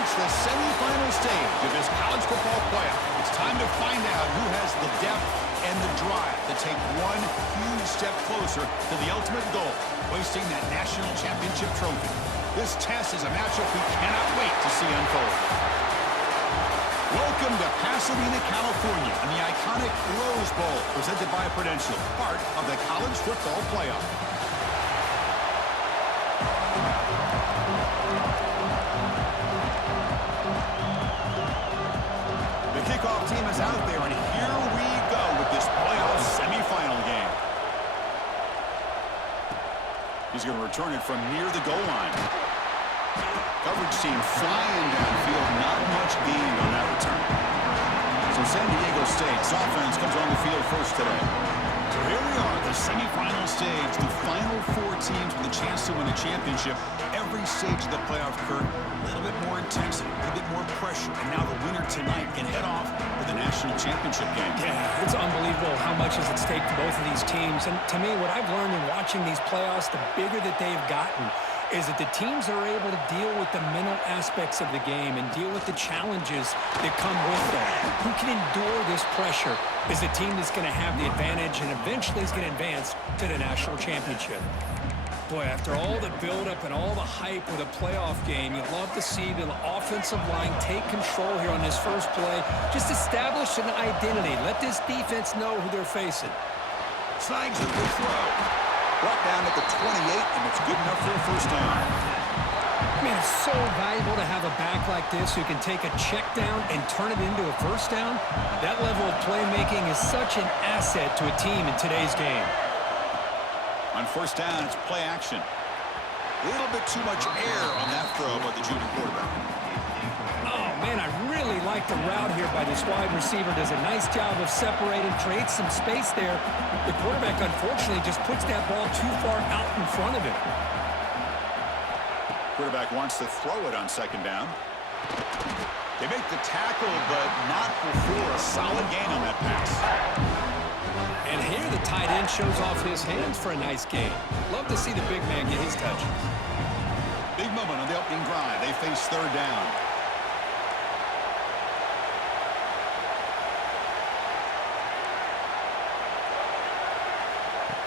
reached the semifinal stage of this college football playoff. It's time to find out who has the depth and the drive to take one huge step closer to the ultimate goal, hoisting that national championship trophy. This test is a matchup we cannot wait to see unfold. Welcome to Pasadena, California, and the iconic Rose Bowl, presented by Prudential, part of the college football playoff. The kickoff team is out there, and here we go with this playoff semifinal game. He's going to return it from near the goal line. Coverage team flying downfield, not much gained on that return. So San Diego State's offense comes on the field first today. So here we are, the semifinal stage, the final four teams with a chance to win a championship. Every stage of the playoff, Kurt, a little bit more intensity, a little bit more pressure, and now the winner tonight can head off to the national championship game. Yeah, it's unbelievable how much is at stake for both of these teams. And to me, what I've learned in watching these playoffs, the bigger that they've gotten, is that the teams are able to deal with the mental aspects of the game and deal with the challenges that come with that. Who can endure this pressure is the team that's going to have the advantage and eventually is going to advance to the national championship. Boy, after all the buildup and all the hype with a playoff game, you'd love to see the offensive line take control here on this first play. Just establish an identity. Let this defense know who they're facing. Snags a good throw. Brought down at the 28, and it's good enough for a first down. Man, it's so valuable to have a back like this who can take a check down and turn it into a first down. That level of playmaking is such an asset to a team in today's game. On first down, it's play action. A little bit too much air on that throw by the junior quarterback. Oh, man, I really like the route here by this wide receiver. Does a nice job of separating, creates some space there. The quarterback, unfortunately, just puts that ball too far out in front of him. Quarterback wants to throw it on second down. They make the tackle, but not before a solid gain on that pass. And here the tight end shows off his hands for a nice gain. Love to see the big man get his touches. Big moment on the opening drive. They face third down.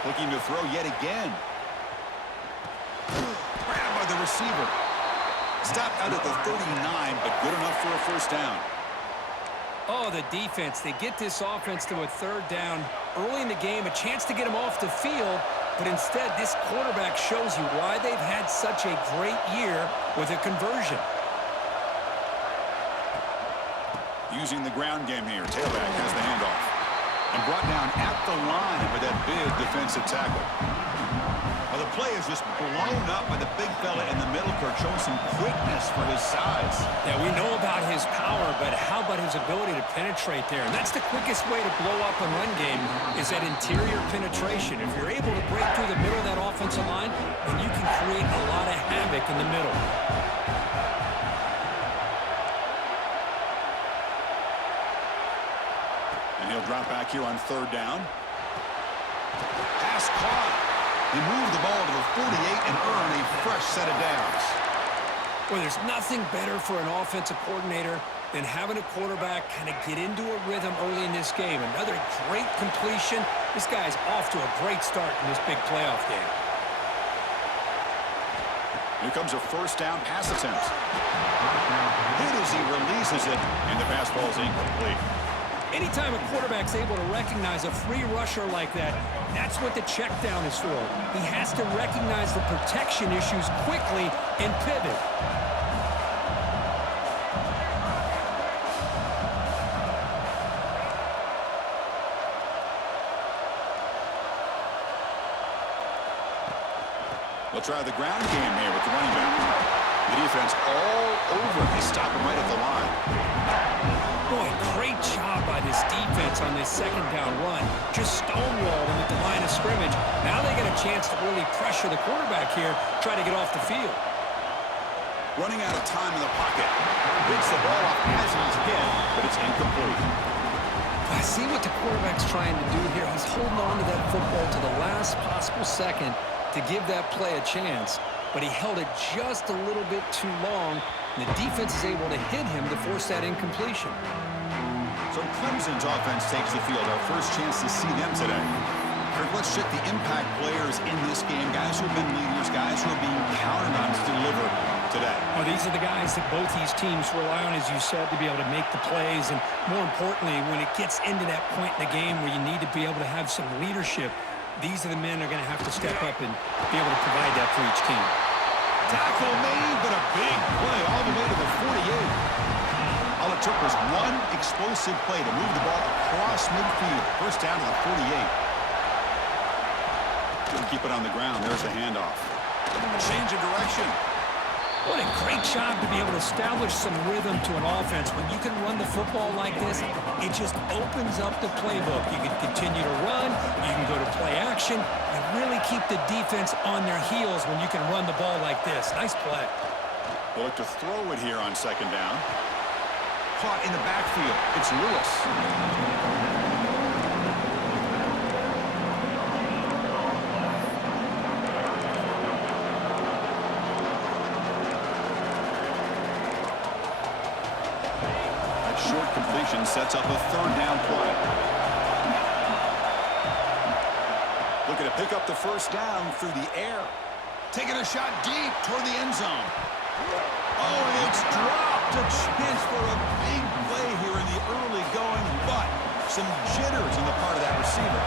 Looking to throw yet again. Grabbed by the receiver. Stopped out at the 39, but good enough for a first down. Oh, the defense. They get this offense to a third down early in the game, a chance to get them off the field, but instead this quarterback shows you why they've had such a great year with a conversion. Using the ground game here. Tailback has the handoff. And brought down at the line with that big defensive tackle. Well, the play is just blown up by the big fella in the middle, Kirk, showing some quickness for his size. Yeah, we know about his power, but how about his ability to penetrate there? And that's the quickest way to blow up a run game is that interior penetration. If you're able to break through the middle of that offensive line, then you can create a lot of havoc in the middle. And he'll drop back here on third down. Pass caught. He moved the ball to the 48 and earned a fresh set of downs. Well, there's nothing better for an offensive coordinator than having a quarterback kind of get into a rhythm early in this game. Another great completion. This guy's off to a great start in this big playoff game. Here comes a first down pass attempt. Hit as he releases it, and the pass ball is incomplete. Anytime a quarterback's able to recognize a free rusher like that, that's what the check down is for. He has to recognize the protection issues quickly and pivot. We'll try the ground game here with the running back. The defense all over. They stop him right at the line. Boy, great job by this defense on this second down run. Just stonewalled him at the line of scrimmage. Now they get a chance to really pressure the quarterback here, try to get off the field. Running out of time in the pocket. Picks the ball off as he's hit, but it's incomplete. I see what the quarterback's trying to do here. He's holding on to that football to the last possible second to give that play a chance, but he held it just a little bit too long, And the defense is able to hit him to force that incompletion. So Clemson's offense takes the field. Our first chance to see them today. Kirk, let's check the impact players in this game. Guys who have been leaders, guys who are being counted on to deliver today. Well, these are the guys that both these teams rely on, as you said, to be able to make the plays. And more importantly, when it gets into that point in the game where you need to be able to have some leadership, these are the men that are going to have to step up and be able to provide that for each team. Tackle made, but a big play all the way to the 48. All it took was one explosive play to move the ball across midfield. First down to the 48. Couldn't keep it on the ground. There's the handoff. A change of direction. What a great job to be able to establish some rhythm to an offense. When you can run the football like this, it just opens up the playbook. You can continue to run, you can go to play action, and really keep the defense on their heels when you can run the ball like this. Nice play. We'll look to throw it here on second down. Caught in the backfield. It's Lewis. Short completion sets up a third down play. Looking to pick up the first down through the air. Taking a shot deep toward the end zone. Oh, and it's dropped. A chance for a big play here in the early going, but some jitters on the part of that receiver.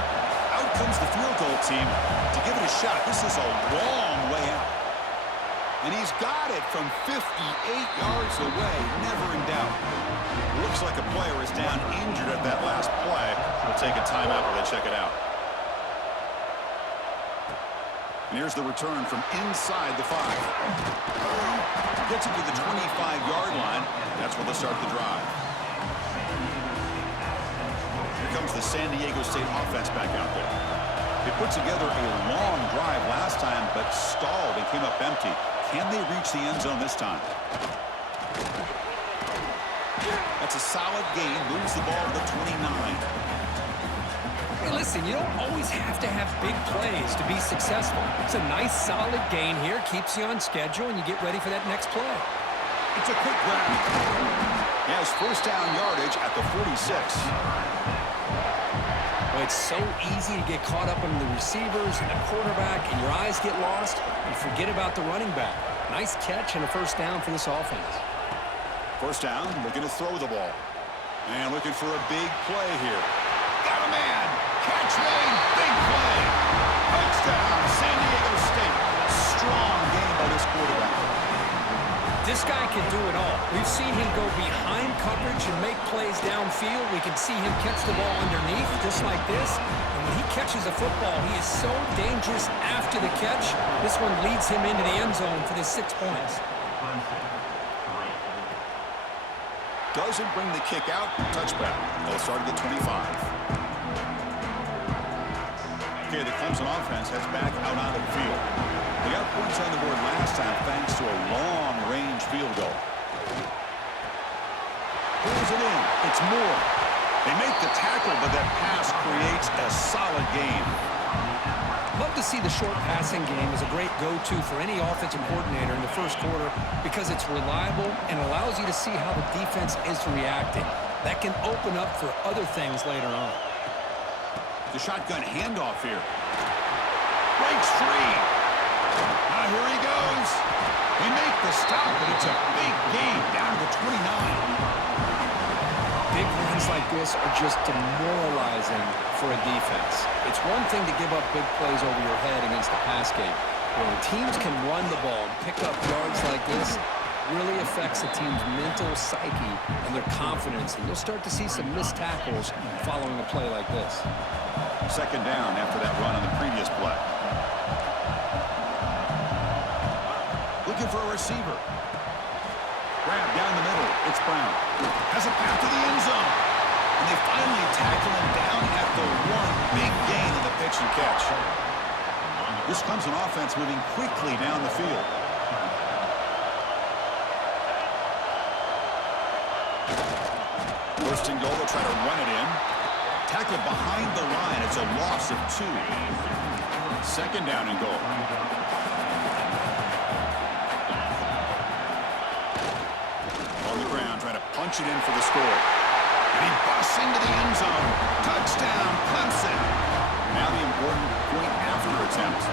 Out comes the field goal team to give it a shot. This is a long way out. And he's got it from 58 yards away, never in doubt. Looks like a player is down injured at that last play. We'll take a timeout while they check it out. And here's the return from inside the 5. Gets it to the 25-yard line. That's where they'll start the drive. Here comes the San Diego State offense back out there. They put together a long drive last time, but stalled and came up empty. Can they reach the end zone this time? That's a solid gain. Moves the ball to the 29. Hey, listen, you don't always have to have big plays to be successful. It's a nice, solid gain here. Keeps you on schedule, and you get ready for that next play. It's a quick grab. He has first down yardage at the 46. Well, it's so easy to get caught up in the receivers and the quarterback, and your eyes get lost. You forget about the running back. Nice catch and a first down for this offense. First down, looking to throw the ball. And looking for a big play here. Got a man. Catch made. Big play. Touchdown, San Diego State. Strong game by this quarterback. This guy can do it all. We've seen him go behind coverage and make plays downfield. We can see him catch the ball underneath, just like this. And when he catches a football, he is so dangerous after the catch. This one leads him into the end zone for the 6 points. Doesn't bring the kick out. Touchback. They'll start at the 25. Okay, the Clemson offense heads back out onto the field. They got points on the board last time thanks to a long-range field goal. Pulls it in. It's Moore. They make the tackle, but that pass creates a solid gain. Love to see the short passing game as a great go-to for any offensive coordinator in the first quarter because it's reliable and allows you to see how the defense is reacting. That can open up for other things later on. The shotgun handoff here. Breaks free. Now here he goes. They make the stop, but it's a big gain down to the 29. Big runs like this are just demoralizing for a defense. It's one thing to give up big plays over your head against the pass game. When teams can run the ball and pick up yards like this, really affects a team's mental psyche and their confidence. And you'll start to see some missed tackles following a play like this. Second down after that run on the previous play. Looking for a receiver. Grab down the middle. It's Brown. Has a path to the end zone. And they finally tackle him down at the 1. Big gain in the pitch and catch. This Clemson offense moving quickly down the field. First and goal, they'll try to run it in. Tackled behind the line. It's a loss of 2. Second down and goal. punch it in for the score. And he busts into the end zone. Touchdown, Clemson. Now the important point after attempt.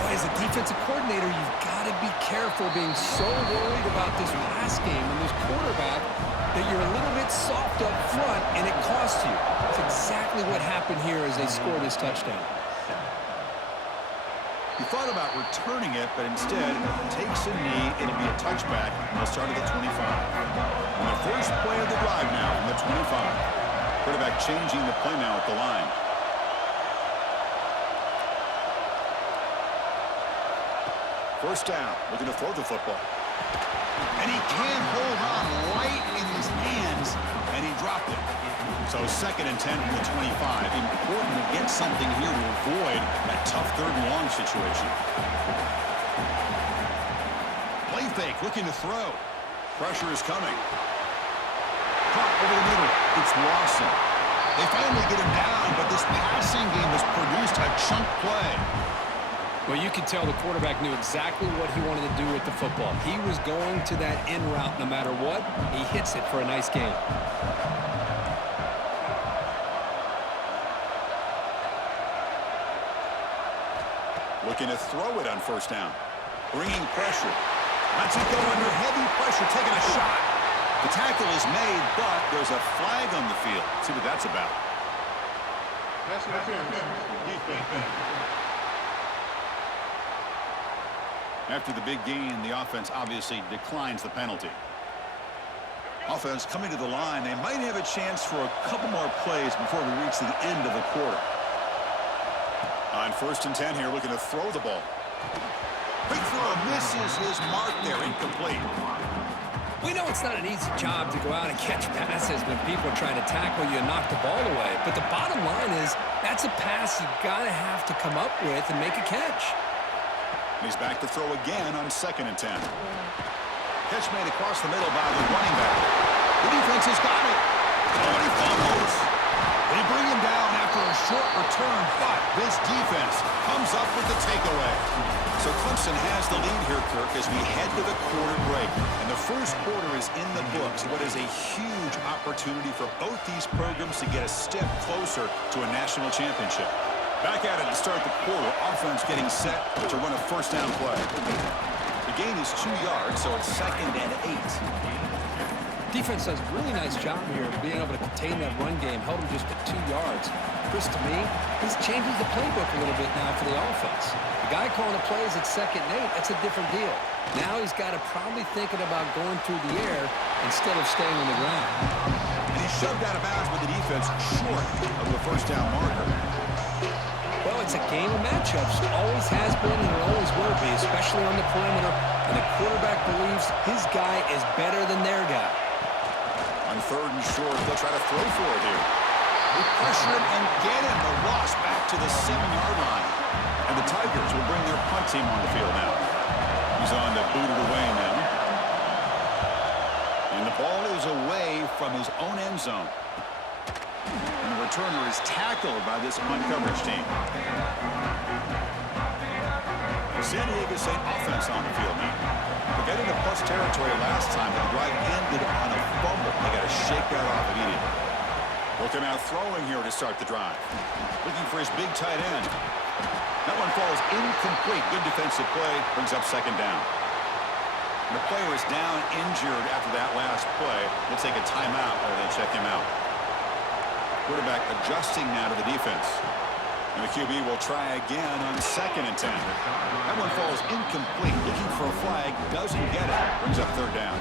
Boy, as a defensive coordinator, you've got to be careful being so worried about this pass game and this quarterback that you're a little bit soft up front and it costs you. That's exactly what happened here as they scored this touchdown. He thought about returning it, but instead takes a knee. It'll be a touchback. They'll start at the 25. And the first play of the drive now from the 25. Quarterback changing the play now at the line. First down, looking to throw the football. And he can't hold on right in his hands, and he dropped it. So 2nd and 10 from the 25. Important to get something here to avoid that tough 3rd and long situation. Play fake, looking to throw. Pressure is coming. Caught over the middle. It's Lawson. They finally get him down, but this passing game has produced a chunk play. Well, you could tell the quarterback knew exactly what he wanted to do with the football. He was going to that in route no matter what. He hits it for a nice gain. Looking to throw it on 1st down. Bringing pressure. Lets it go under heavy pressure, taking a shot. The tackle is made, but there's a flag on the field. Let's see what that's about. After the big gain, the offense obviously declines the penalty. Offense coming to the line. They might have a chance for a couple more plays before we reach the end of the quarter. On 1st and 10 here, looking to throw the ball. Quick throw, misses his mark there, incomplete. We know it's not an easy job to go out and catch passes when people are trying to tackle you and knock the ball away. But the bottom line is that's a pass you got to have to come up with and make a catch. He's back to throw again on 2nd and 10. Catch made across the middle by the running back. The defense has got it. Oh, and he fumbles. They bring him down after a short return, but this defense comes up with the takeaway. So Clemson has the lead here, Kirk, as we head to the quarter break. And the first quarter is in the books. What is a huge opportunity for both these programs to get a step closer to a national championship. Back at it to start the quarter. Offense getting set to run a 1st down play. The gain is 2 yards, so it's 2nd and 8. Defense does a really nice job here of being able to contain that run game, held him just at 2 yards. Chris, to me, this changes the playbook a little bit now for the offense. The guy calling the plays at 2nd and 8, that's a different deal. Now he's got to probably thinking about going through the air instead of staying on the ground. And he shoved out of bounds with the defense short of the 1st down marker. Well, it's a game of matchups. Always has been and always will be, especially on the perimeter. And the quarterback believes his guy is better than their guy. On 3rd and short, they'll try to throw for it here. They pressure him and get him. The loss back to the 7-yard line. And the Tigers will bring their punt team on the field now. He's on to boot it away now. And the ball is away from his own end zone. And the returner is tackled by this punt coverage team. San Diego State offense on the field now. They got into plus territory last time, but the drive ended on a fumble. They got to shake that off immediately. Looking out throwing here to start the drive. Looking for his big tight end. That one falls incomplete. Good defensive play. Brings up 2nd down. And the player is down injured after that last play. They'll take a timeout or they'll check him out. Quarterback adjusting now to the defense. And the QB will try again on 2nd and 10. That one falls incomplete. Looking for a flag. Doesn't get it. Brings up 3rd down.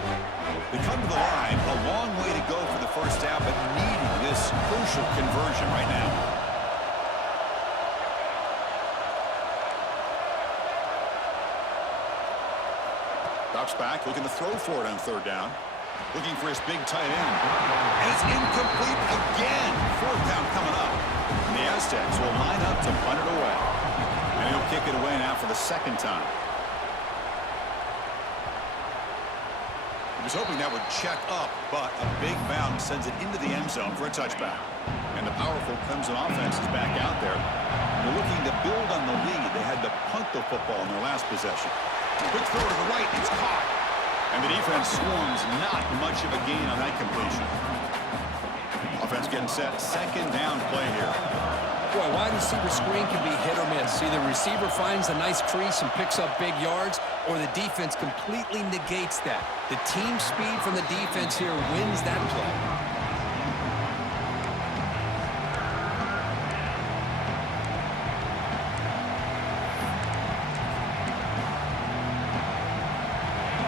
They come to the line. A long way to go for the 1st down, but needing this crucial conversion right now. Drops back. Looking to throw for it on 3rd down. Looking for his big tight end. And it's incomplete again. 4th down coming up. And the Aztecs will line up to punt it away. And he'll kick it away now for the 2nd time. He was hoping that would check up, but a big bounce sends it into the end zone for a touchback. And the powerful Clemson offense is back out there. They're looking to build on the lead. They had to punt the football in their last possession. Quick throw to the right. It's caught. And the defense swarms, not much of a gain on that completion. Offense getting set, second down play here. Boy, wide receiver screen can be hit or miss. Either receiver finds a nice crease and picks up big yards, or the defense completely negates that. The team speed from the defense here wins that play.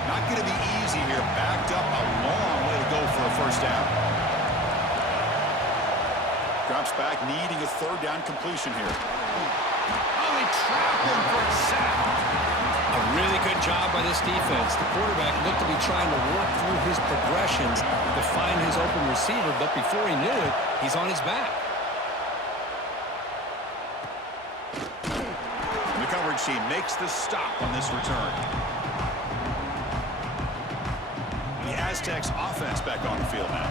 Not going to be easy here. Backed up a long way to go for a first down. Drops back, needing a third down completion here. Oh, they trapped him for a sack. A really good job by this defense. The quarterback looked to be trying to work through his progressions to find his open receiver, but before he knew it, he's on his back. The coverage team makes the stop on this return. The Aztecs offense back on the field now.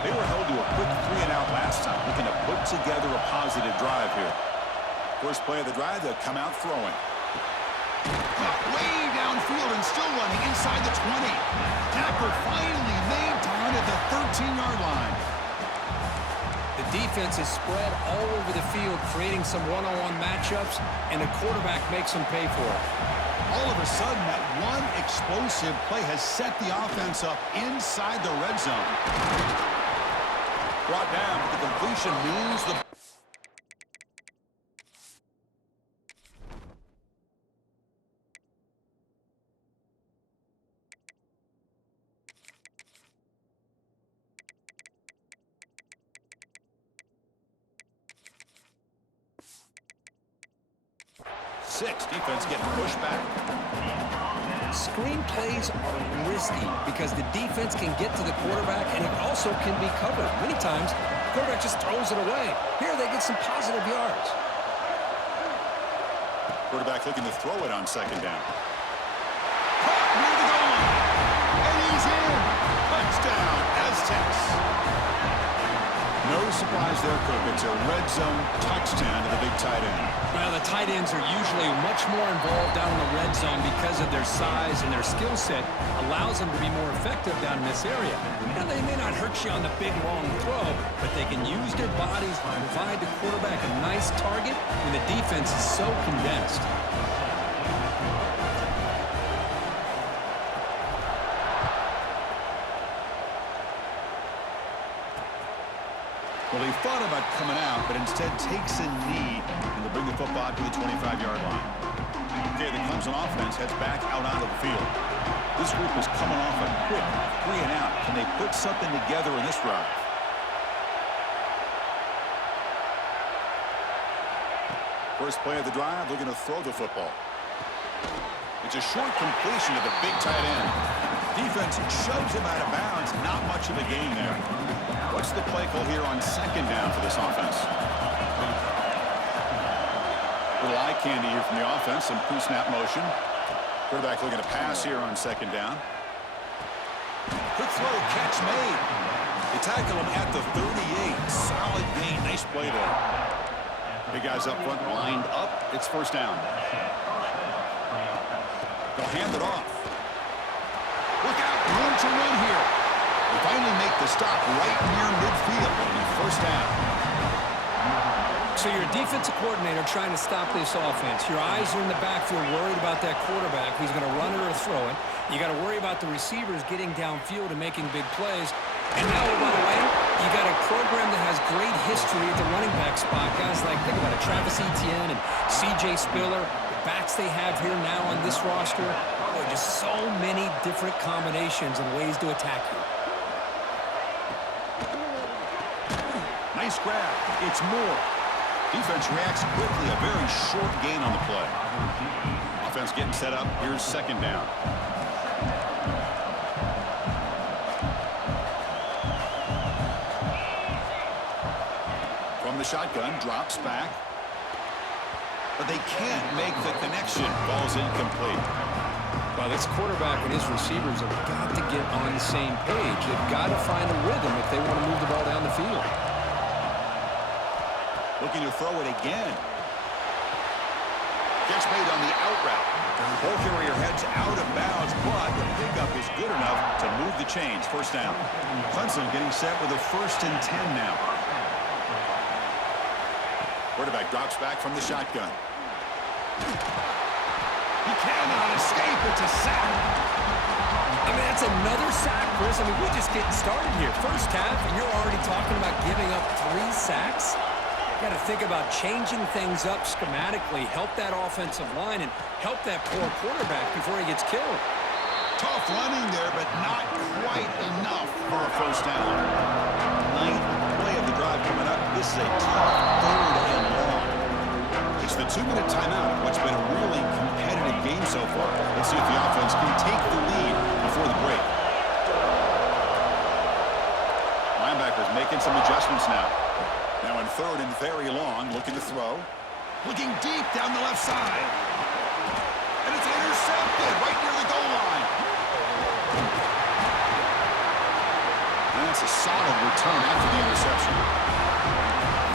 They were held to a quick 3-and-out last time, looking to put together a positive drive here. First play of the drive, they'll come out throwing. Way downfield and still running inside the 20. Tackle finally made down at the 13-yard line. The defense is spread all over the field, creating some one-on-one matchups, and the quarterback makes them pay for it. All of a sudden, that one explosive play has set the offense up inside the red zone. Brought down, but the completion moves the... Defense getting pushed back. Screen plays are risky because the defense can get to the quarterback and it also can be covered. Many times, the quarterback just throws it away. Here they get some positive yards. Quarterback looking to throw it on second down. Caught near the goal line. And he's in. Touchdown, Aztecs. No surprise there, Cook. It's a red zone touchdown to the big tight end. Well, the tight ends are usually much more involved down in the red zone because of their size and their skill set allows them to be more effective down in this area. Now, they may not hurt you on the big, long throw, but they can use their bodies to provide the quarterback a nice target when the defense is so condensed. Well, he thought about coming out, but instead takes a knee and to bring the football to the 25-yard line. Okay, the Clemson offense heads back out onto the field. This group is coming off a quick 3-and-out. Can they put something together in this drive? First play of the drive, looking to throw the football. It's a short completion to the big tight end. Defense shoves him out of bounds. Not much of a gain there. What's the play call here on second down for this offense? Little eye candy here from the offense. Some pre-snap motion. Quarterback looking to pass here on second down. Quick throw, catch made. They tackle him at the 38. Solid gain. Nice play there. Big guys up front lined up. It's first down. They'll hand it off. Look out. Room to run here. They finally make the stop right near midfield. First down. So you're a defensive coordinator trying to stop this offense. Your eyes are in the backfield worried about that quarterback who's going to run it or throw it. You got to worry about the receivers getting downfield and making big plays. And now, by the way, you got a program that has great history at the running back spot. Guys like, think about it, Travis Etienne and C.J. Spiller. The backs they have here now on this roster. Boy, just so many different combinations and ways to attack you. Nice grab. It's more. Defense reacts quickly. A very short gain on the play. Offense getting set up. Here's second down. From the shotgun, drops back. But they can't make the connection. Ball's incomplete. Well, this quarterback and his receivers have got to get on the same page. They've got to find a rhythm if they want to move the ball down the field. Looking to throw it again. Catch made on the out route. Ball carrier heads out of bounds, but the pickup is good change. First down. Clemson getting set with a 1st and 10 now. Quarterback drops back from the shotgun. He cannot escape. It's a sack. I mean, that's another sack, Chris. I mean, we're just getting started here. First half, and you're already talking about giving up 3 sacks. Got to think about changing things up schematically, help that offensive line, and help that poor quarterback before he gets killed. Tough running there, but not quite enough for a first down. 9th play of the drive coming up. This is a tough 3rd and long. It's the 2-minute timeout in what's been a really competitive game so far. Let's see if the offense can take the lead before the break. Linebackers making some adjustments now. Now in 3rd and very long, looking to throw. Looking deep down the left side. And it's intercepted right near the goal line. And that's a solid return after the interception.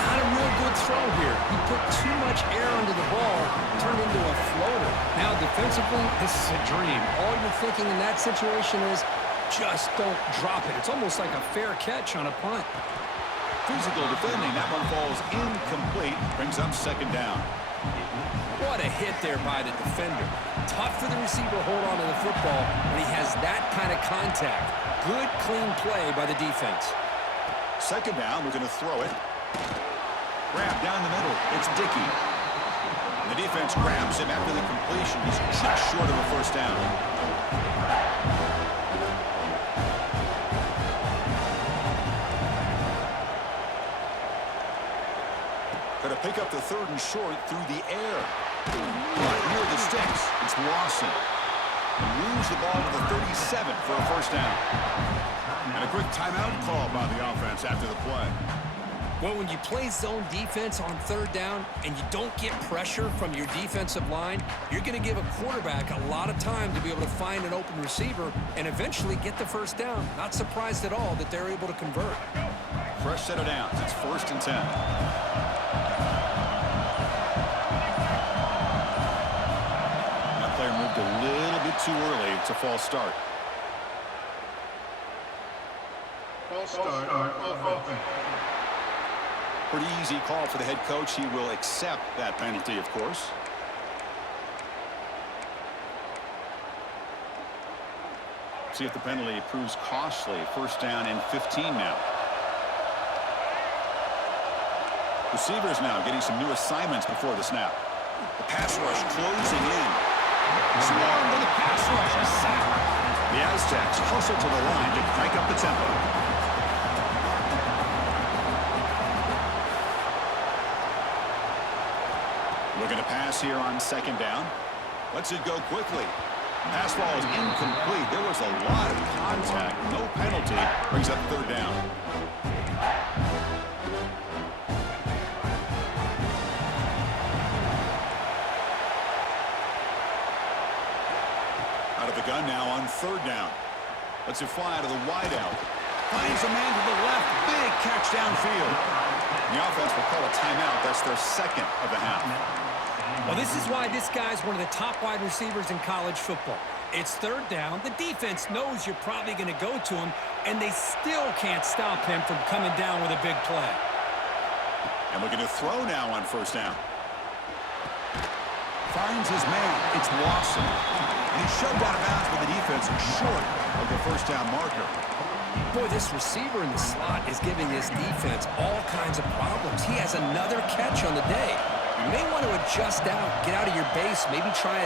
Not a real good throw here. He put too much air under the ball, turned into a floater. Now defensively, this is a dream. All you're thinking in that situation is just don't drop it. It's almost like a fair catch on a punt. Physical defending. That one falls incomplete. Brings up 2nd down. What a hit there by the defender. Tough for the receiver to hold on to the football when he has that kind of contact. Good, clean play by the defense. 2nd down. We're going to throw it. Grab down the middle. It's Dickey. And the defense grabs him after the completion. He's just short of a first down. Going to pick up the 3rd and short through the air. But near the sticks, it's Lawson. Moves the ball to the 37 for a first down. And a quick timeout call by the offense after the play. Well, when you play zone defense on 3rd down and you don't get pressure from your defensive line, you're going to give a quarterback a lot of time to be able to find an open receiver and eventually get the first down. Not surprised at all that they're able to convert. Fresh set of downs. It's 1st and 10. Moved a little bit too early. It's a false start. False start. Pretty easy call for the head coach. He will accept that penalty, of course. See if the penalty proves costly. First down and 15 now. Receivers now getting some new assignments before the snap. The pass rush closing in. Swarmed with a pass rush, a sack. The Aztecs hustle to the line to crank up the tempo. Looking to pass here on 2nd down. Lets it go quickly. Pass ball is incomplete. There was a lot of contact. No penalty. Brings up 3rd down. Gun now on 3rd down. Lets it fly to the wideout. Finds a man to the left. Big catch downfield. The offense will call a timeout. That's their 2nd of the half. Well, this is why this guy's one of the top wide receivers in college football. It's 3rd down. The defense knows you're probably going to go to him, and they still can't stop him from coming down with a big play. And looking to throw now on 1st down. Finds his man. It's Lawson. And he's shoved out of bounds by the defense short of the first down marker. Boy, this receiver in the slot is giving this defense all kinds of problems. He has another catch on the day. You may want to adjust out, get out of your base, maybe try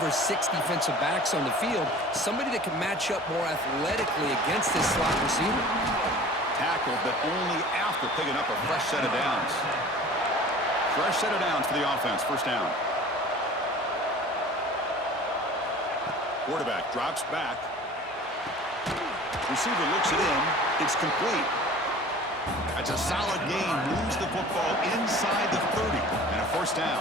5 or 6 defensive backs on the field, somebody that can match up more athletically against this slot receiver. Tackled, but only after picking up a fresh set of downs. Fresh set of downs for the offense. First down. Quarterback drops back. Receiver looks it in. It's complete. That's a solid gain. Moves the football inside the 30. And a first down.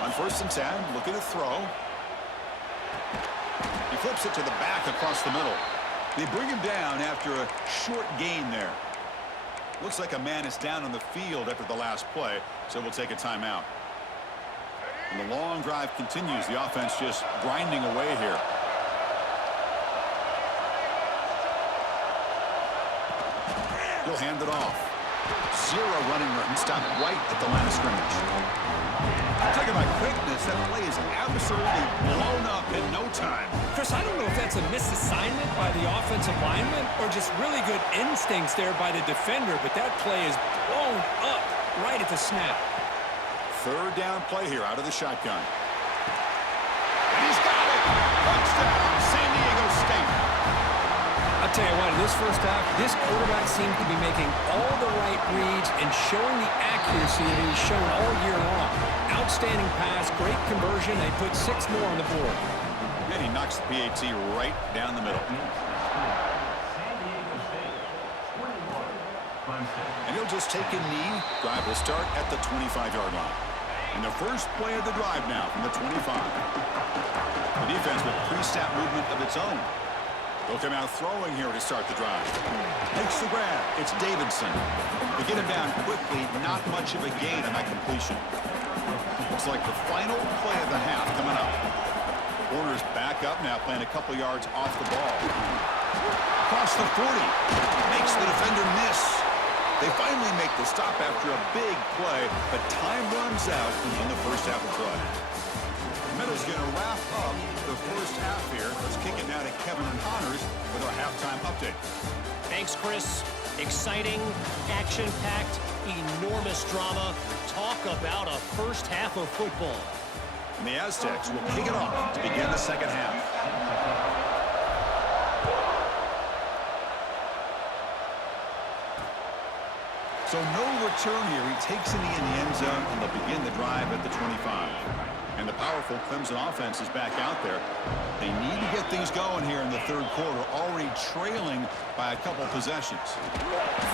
On 1st and 10, looking to throw. He flips it to the back across the middle. They bring him down after a short gain there. Looks like a man is down on the field after the last play, so we'll take a timeout. And the long drive continues. The offense just grinding away here. He'll hand it off. Zero running room. Stopped right at the line of scrimmage. Talking about quickness, that play is absolutely blown up in no time. Chris, I don't know if that's a misassignment by the offensive lineman or just really good instincts there by the defender, but that play is blown up right at the snap. Third down play here out of the shotgun. And he's got it! Touchdown, San Diego State. I'll tell you what, in this first half, this quarterback seems to be making all the right reads and showing the accuracy that he's shown all year long. Outstanding pass, great conversion. They put 6 more on the board. And he knocks the PAT right down the middle. And he'll just take a knee. Drive will start at the 25-yard line. And the first play of the drive now from the 25. The defense with pre-snap movement of its own. They'll come out throwing here to start the drive. Makes the grab. It's Davidson. They get him down quickly. Not much of a gain on that completion. Looks like the final play of the half coming up. Corners back up now, playing a couple yards off the ball. Across the 40. Makes the defender miss. They finally make the stop after a big play, but time runs out in the first half of play. Meadows going to wrap up the first half here. Let's kick it now to Kevin and Connors with our halftime update. Thanks, Chris. Exciting, action-packed, enormous drama. Talk about a first half of football. And the Aztecs will kick it off to begin the second half. So no return here. He takes a knee in the end zone, and they'll begin the drive at the 25. And the powerful Clemson offense is back out there. They need to get things going here in the third quarter, already trailing by a couple possessions.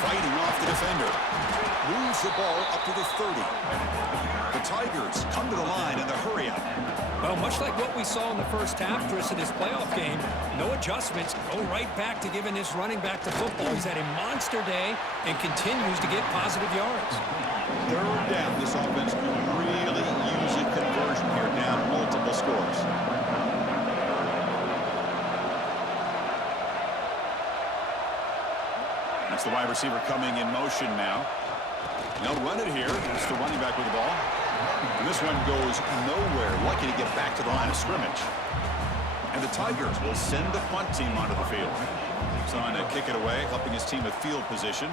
Fighting off the defender. Moves the ball up to the 30. The Tigers come to the line in the hurry-up. Well, much like what we saw in the first half, Chris, in this playoff game, no adjustments, go right back to giving this running back to football. He's had a monster day and continues to get positive yards. Third down, this offense can really use a conversion here, down multiple scores. That's the wide receiver coming in motion now. They'll run it here. It's the running back with the ball. And this one goes nowhere. Lucky to get back to the line of scrimmage. And the Tigers will send the punt team onto the field. Trying to kick it away, helping his team with field position.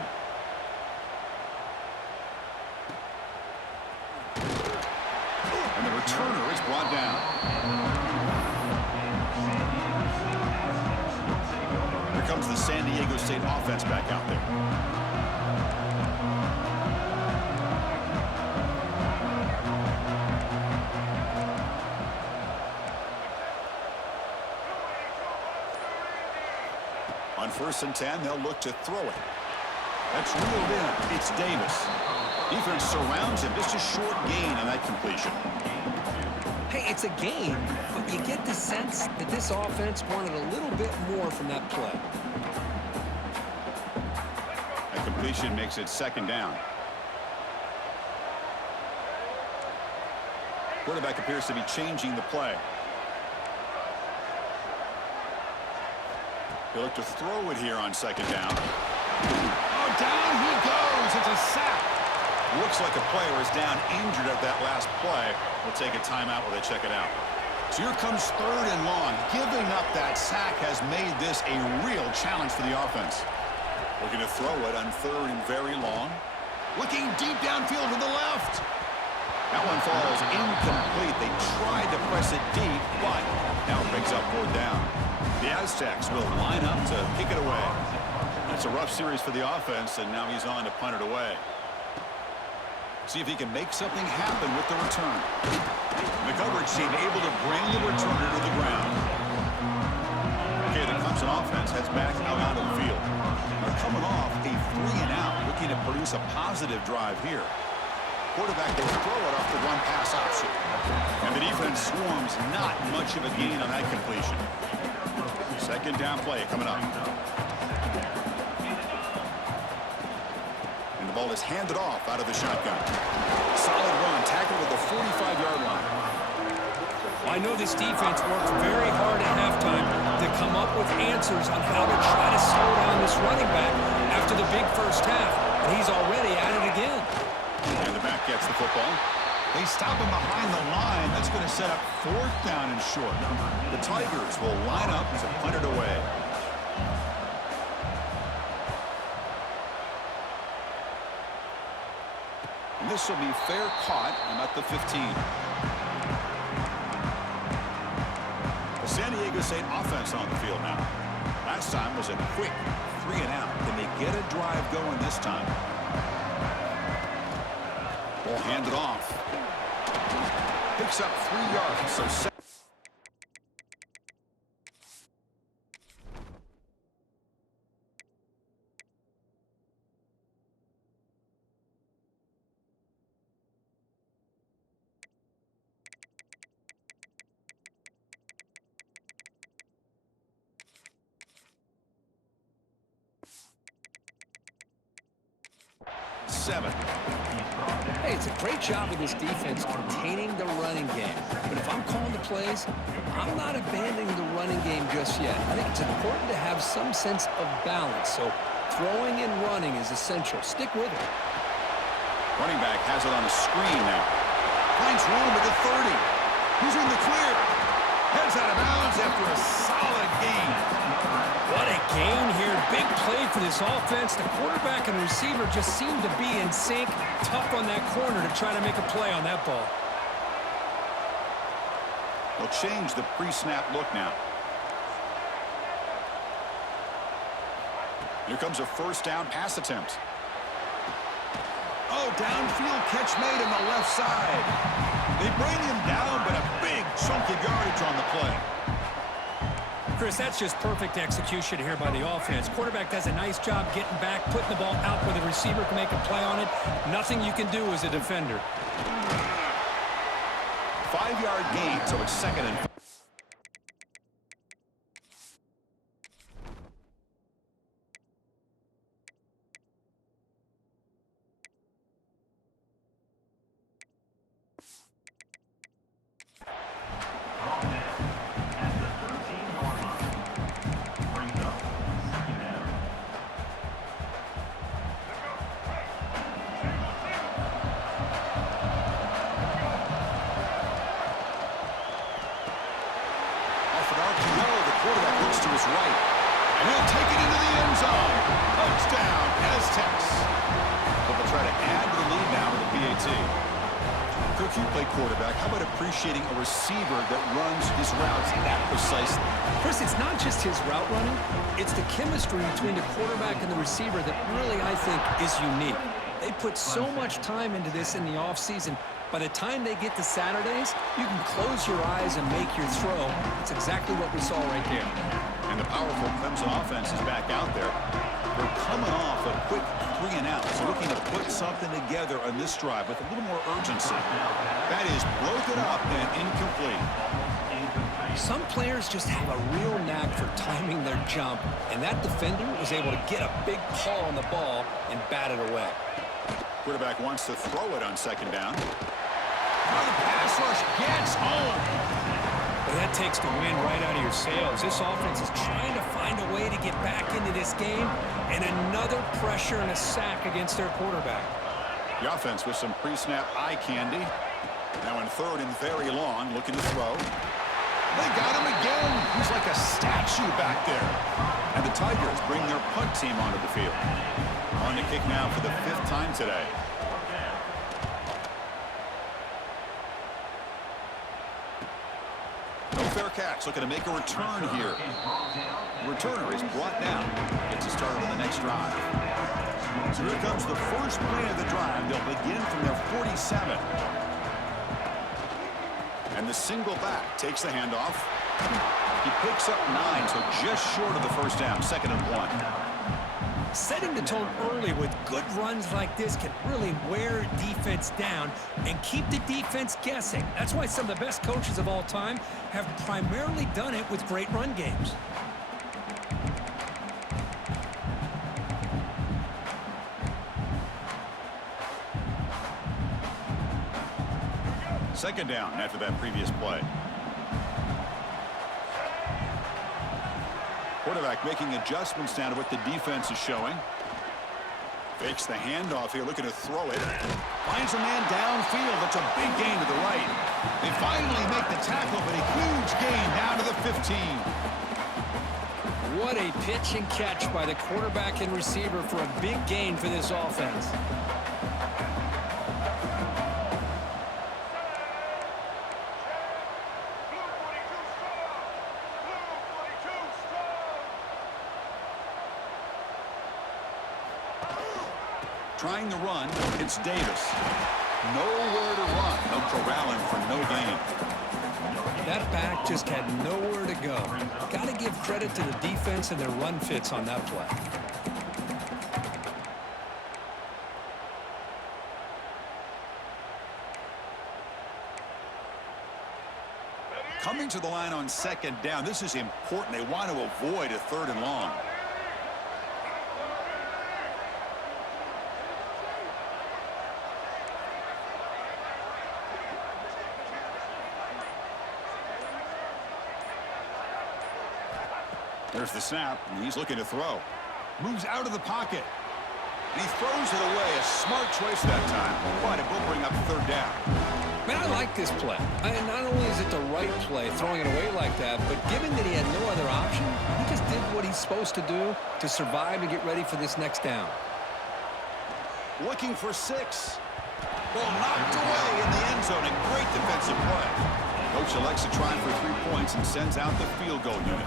And the returner is brought down. Here comes the San Diego State offense back out there. On 1st and 10, they'll look to throw it. That's reeled in. It's Davis. Defense surrounds him. Just a short gain on that completion. Hey, it's a game, but you get the sense that this offense wanted a little bit more from that play. That completion makes it second down. Quarterback appears to be changing the play. He'll look to throw it here on second down. Oh, down he goes. It's a sack. Looks like a player is down injured at that last play. We'll take a timeout while they check it out. So here comes third and long. Giving up that sack has made this a real challenge for the offense. Looking to throw it on third and very long. Looking deep downfield to the left. That one falls incomplete. They tried to press it deep, but now it picks up fourth down. The Aztecs will line up to kick it away. It's a rough series for the offense, and now he's on to punt it away. See if he can make something happen with the return. The coverage team able to bring the returner to the ground. Okay, the Clemson offense heads back out onto the field. They're coming off a 3-and-out, looking to produce a positive drive here. Quarterback will throw it off the run-pass option. And the defense swarms, not much of a gain on that completion. Second down play coming up. And the ball is handed off out of the shotgun. Solid run, tackled at the 45-yard line. I know this defense worked very hard at halftime to come up with answers on how to try to slow down this running back after the big first half, and he's already at it again. And the back gets the football. They stop him behind the line. That's going to set up 4th down and short. The Tigers will line up to punt it away. And this will be fair caught and at the 15. The San Diego State offense on the field now. Last time was a quick 3 and out. Can they get a drive going this time? Ball handed off. Picks up 3 yards. So 7. Hey, it's a great job of this defense containing the running game. But if I'm calling the plays, I'm not abandoning the running game just yet. I think it's important to have some sense of balance. So throwing and running is essential. Stick with it. Running back has it on the screen now. Finds room at the 30. He's in the clear. Heads out of bounds after a solid gain. What a gain here. Big play for this offense. The quarterback and receiver just seem to be in sync. Tough on that corner to try to make a play on that ball. They'll change the pre-snap look now. Here comes a 1st down pass attempt. Oh, downfield catch made on the left side. They bring him down, but a big chunk of yardage on the play. Chris, that's just perfect execution here by the offense. Quarterback does a nice job getting back, putting the ball out where the receiver can make a play on it. Nothing you can do as a defender. 5-yard gain, so it's 2nd and 5. Right, and he'll take it into the end zone. Touchdown, Aztecs. But they'll try to add to the lead now with the PAT. Cook, you play quarterback. How about appreciating a receiver that runs his routes that precisely? Chris, it's not just his route running. It's the chemistry between the quarterback and the receiver that really, I think, is unique. They put so much time into this in the offseason. By the time they get to Saturdays, you can close your eyes and make your throw. That's exactly what we saw right there. And the powerful Clemson offense is back out there. They're coming off a quick 3 and out, so looking to put something together on this drive with a little more urgency. That is broken up and incomplete. Some players just have a real knack for timing their jump, and that defender was able to get a big paw on the ball and bat it away. Quarterback wants to throw it on 2nd down. Now the pass rush gets home. Well, that takes the wind right out of your sails. This offense is trying to find a way to get back into this game, and another pressure and a sack against their quarterback. The offense with some pre-snap eye candy. Now in 3rd and very long, looking to throw. They got him again. He's like a statue back there. And the Tigers bring their punt team onto the field. On the kick now for the 5th time today. No fair catch, looking to make a return here. The returner is brought down. Gets us started on the next drive. So here comes the first play of the drive. They'll begin from their 47. And the single back takes the handoff. He picks up 9, so just short of the 1st down, 2nd and 1. Setting the tone early with good runs like this can really wear defense down and keep the defense guessing. That's why some of the best coaches of all time have primarily done it with great run games. Second down after that previous play. Quarterback making adjustments down to what the defense is showing. Fakes the handoff here, looking to throw it. Finds a man downfield. That's a big gain to the right. They finally make the tackle, but a huge gain down to the 15. What a pitch and catch by the quarterback and receiver for a big gain for this offense. Trying to run, it's Davis. Nowhere to run. No corralling for no gain. That back just had nowhere to go. Got to give credit to the defense and their run fits on that play. Coming to the line on second down. This is important. They want to avoid a 3rd and long. There's the snap, and he's looking to throw. Moves out of the pocket. And he throws it away. A smart choice that time. But it will bring up 3rd down. Man, I like this play. Not only is it the right play, throwing it away like that, but given that he had no other option, he just did what he's supposed to do to survive and get ready for this next down. Looking for 6. Ball knocked away in the end zone. A great defensive play. Coach elects to try for 3 points and sends out the field goal unit.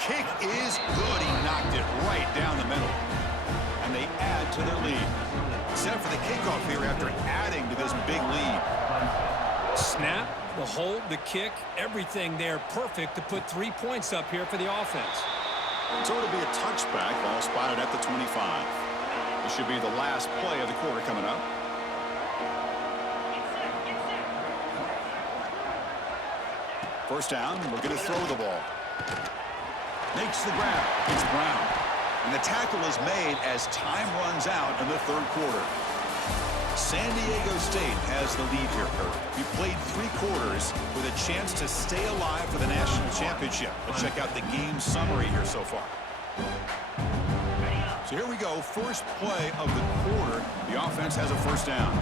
Kick is good. He knocked it right down the middle. And they add to their lead. Set for the kickoff here after adding to this big lead. Snap, the hold, the kick, everything there perfect to put 3 points up here for the offense. So it'll be a touchback, ball spotted at the 25. This should be the last play of the quarter coming up. First down, looking to throw the ball. Makes the grab. It's Brown. And the tackle is made as time runs out in the 3rd quarter. San Diego State has the lead here, Kurt. We played 3 quarters with a chance to stay alive for the national championship. Let's check out the game summary here so far. So here we go. First play of the quarter. The offense has a first down.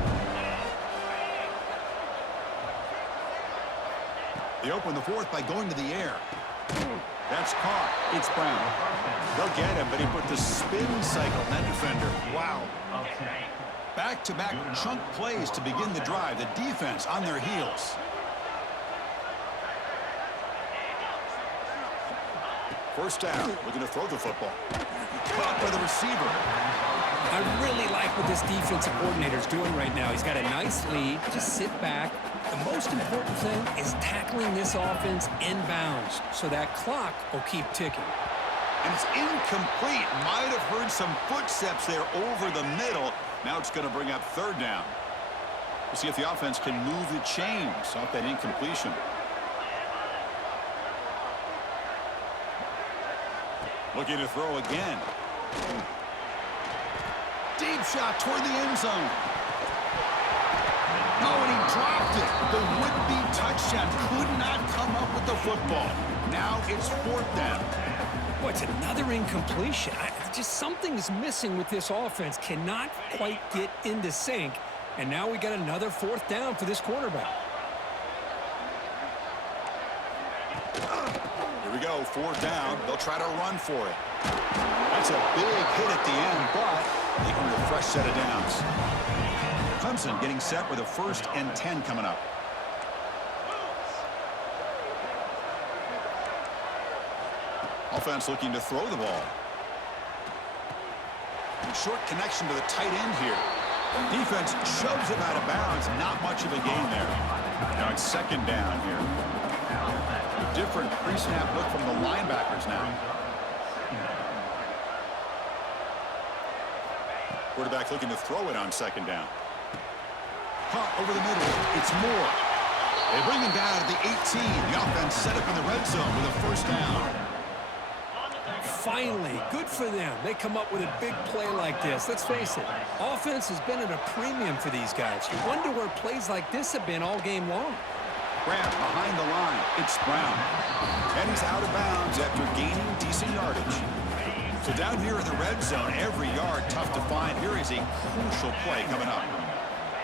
They open the 4th by going to the air. That's caught. It's Brown. They'll get him, but he put the spin cycle on that defender. Wow. Back-to-back chunk plays to begin the drive. The defense on their heels. First down. Looking to throw the football. Caught by the receiver. I really like what this defensive coordinator is doing right now. He's got a nice lead. Just sit back. The most important thing is tackling this offense inbounds so that clock will keep ticking. And it's incomplete. Might have heard some footsteps there over the middle. Now it's going to bring up 3rd down. We'll see if the offense can move the chains off that incompletion. Looking to throw again. Deep shot toward the end zone. Oh, and he dropped it. The would-be touchdown could not come up with the football. Now it's 4th down. Boy, it's another incompletion. Just something's missing with this offense. Cannot quite get into sync. And now we got another 4th down for this quarterback. Here we go, 4th down. They'll try to run for it. That's a big hit at the end, but they earn a fresh set of downs. Clemson getting set with a 1st and 10 coming up. Offense looking to throw the ball. And short connection to the tight end here. Defense shoves him out of bounds. Not much of a gain there. Now it's 2nd down here. Different pre-snap look from the linebackers now. Quarterback looking to throw it on 2nd down. Caught over the middle. It's Moore. They bring him down at the 18. The offense set up in the red zone with a 1st down. Finally, good for them. They come up with a big play like this. Let's face it, offense has been at a premium for these guys. You wonder where plays like this have been all game long. Grab behind the line. It's Brown. And he's out of bounds after gaining decent yardage. So down here in the red zone, every yard tough to find. Here is a crucial play coming up.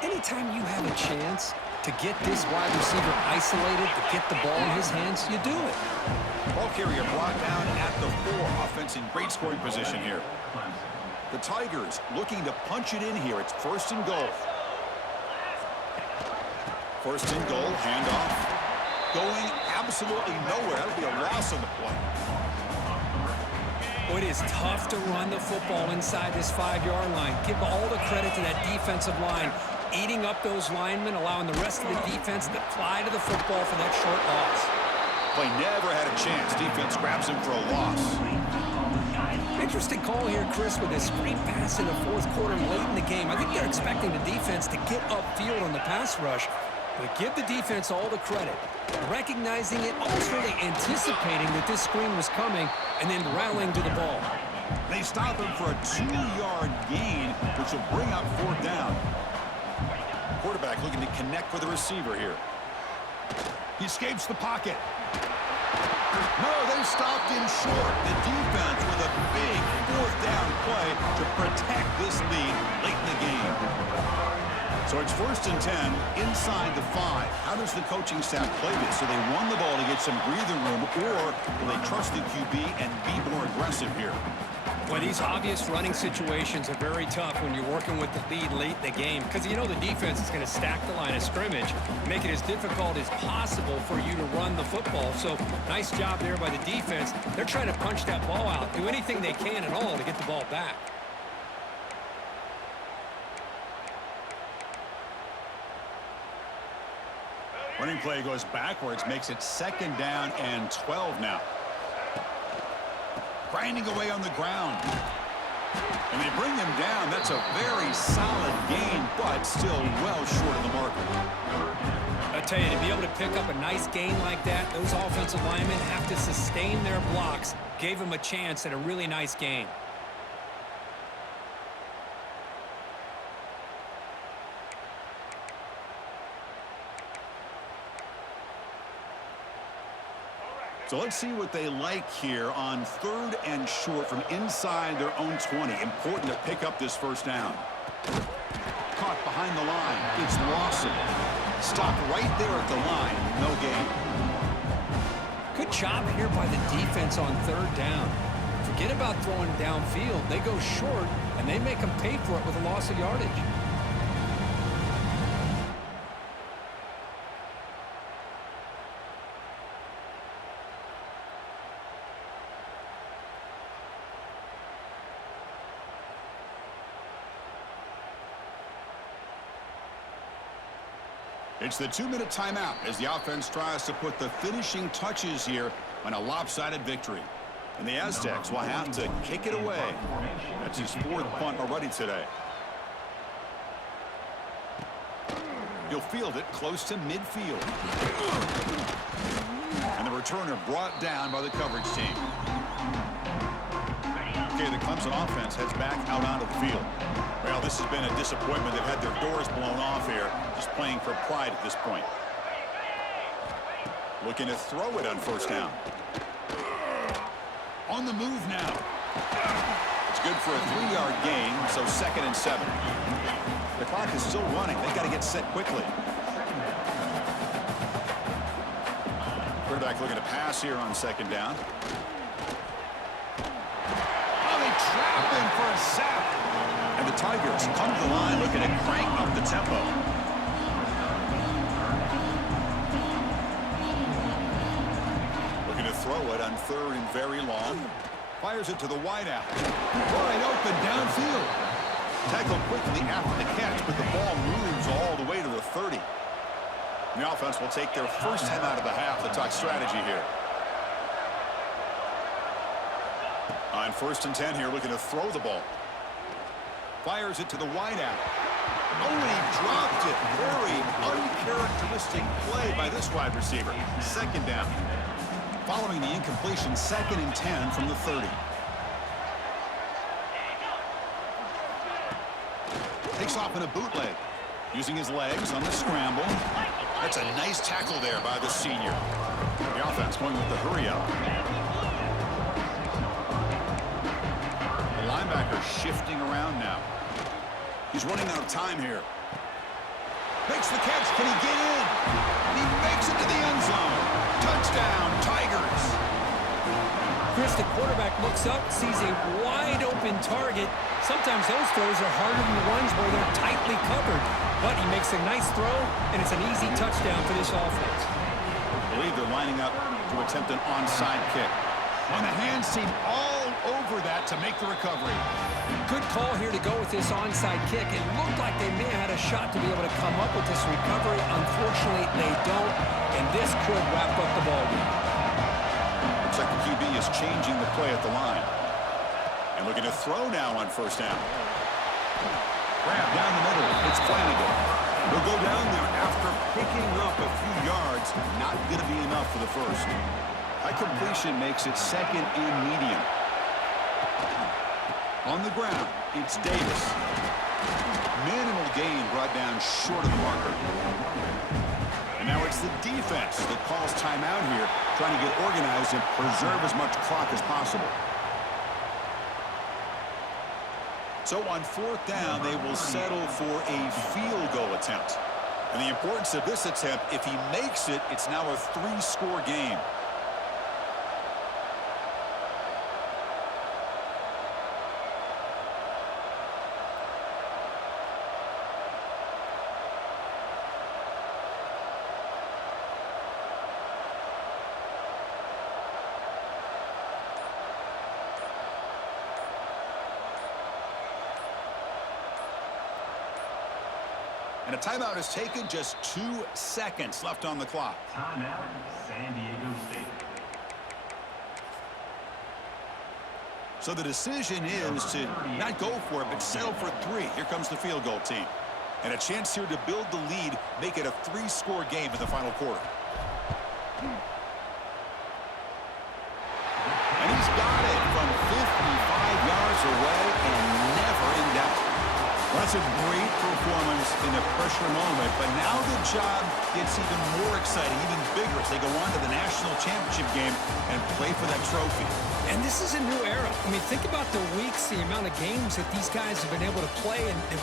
Anytime you have a chance to get this wide receiver isolated, to get the ball in his hands, you do it. Ball carrier brought down at the 4. Offense in great scoring position here. The Tigers looking to punch it in here. It's 1st and goal. 1st and goal, handoff. Going absolutely nowhere. That'll be a loss on the play. Well, it is tough to run the football inside this 5-yard line. Give all the credit to that defensive line, eating up those linemen, allowing the rest of the defense to fly to the football for that short loss. Play never had a chance. Defense grabs him for a loss. Interesting call here, Chris, with a screen pass in the 4th quarter late in the game. I think they're expecting the defense to get upfield on the pass rush, but give the defense all the credit. Recognizing it, also anticipating that this screen was coming, and then rallying to the ball. They stop him for a 2-yard gain, which will bring up 4th down. Quarterback looking to connect with the receiver here. He escapes the pocket. No, they stopped him short. The defense with a big 4th down play to protect this lead late in the game. So it's 1st and 10 inside the 5. How does the coaching staff play this? Do they run the ball to get some breathing room, or will they trust the QB and be more aggressive here? Well, these obvious running situations are very tough when you're working with the lead late in the game, because you know the defense is going to stack the line of scrimmage, make it as difficult as possible for you to run the football. So nice job there by the defense. They're trying to punch that ball out, do anything they can at all to get the ball back. Running play goes backwards, makes it 2nd down and 12 now. Grinding away on the ground. And they bring him down. That's a very solid gain, but still well short of the mark. I tell you, to be able to pick up a nice gain like that, those offensive linemen have to sustain their blocks. Gave him a chance at a really nice gain. So let's see what they like here on 3rd and short from inside their own 20. Important to pick up this 1st down. Caught behind the line. It's Lawson. Stopped right there at the line. No gain. Good job here by the defense on 3rd down. Forget about throwing downfield. They go short, and they make them pay for it with a loss of yardage. It's the 2-minute timeout as the offense tries to put the finishing touches here on a lopsided victory. And the Aztecs will have to kick it away. That's his 4th punt already today. He'll field it close to midfield. And the returner brought down by the coverage team. Okay, the Clemson offense heads back out onto the field. Well, this has been a disappointment. They've had their doors blown off here, just playing for pride at this point. Looking to throw it on 1st down. On the move now. It's good for a 3-yard gain, so 2nd and 7. The clock is still running. They've got to get set quickly. Quarterback looking to pass here on 2nd down. Oh, they trap him for a sack. And the Tigers come to the line looking to crank up the tempo. Looking to throw it on 3rd and very long. Fires it to the wideout. Wide open downfield. Tackled quickly after the catch, but the ball moves all the way to the 30. And the offense will take their 1st time out of the half. The talk strategy here. On 1st and 10 here, looking to throw the ball. Fires it to the wideout. Oh, and he dropped it. Very uncharacteristic play by this wide receiver. 2nd down. Following the incompletion, 2nd and 10 from the 30. Takes off in a bootleg. Using his legs on the scramble. That's a nice tackle there by the senior. The offense going with the hurry up. are shifting around now. He's running out of time here. Makes the catch. Can he get in? And he makes it to the end zone. Touchdown, Tigers. Chris, the quarterback looks up, sees a wide-open target. Sometimes those throws are harder than the ones where they're tightly covered. But he makes a nice throw, and it's an easy touchdown for this offense. I believe they're lining up to attempt an onside kick. And the hands seem all over that to make the recovery. Good call here to go with this onside kick. It looked like they may have had a shot to be able to come up with this recovery. Unfortunately, they don't, and this could wrap up the ballgame. Looks like the QB is changing the play at the line. And looking to throw now on first down. Grab down the middle. It's Flanagan. He'll go down there after picking up a few yards. Not going to be enough for the first. High completion makes it second and medium. On the ground, it's Davis. Minimal gain brought down short of the marker. And now it's the defense that calls timeout here, trying to get organized and preserve as much clock as possible. So on fourth down, they will settle for a field goal attempt. And the importance of this attempt, if he makes it, it's now a 3-score game. And a timeout is taken, just 2 seconds left on the clock. Timeout, San Diego State. So the decision is to not go for it, but settle for 3. Here comes the field goal team. And a chance here to build the lead, make it a 3-score game in the final quarter. And he's got it from 55 yards away and never in doubt. Well, that's a great performance in a pressure moment, but now the job gets even more exciting, even bigger as they go on to the national championship game and play for that trophy. And this is a new era. I mean, think about the weeks, the amount of games that these guys have been able to play, and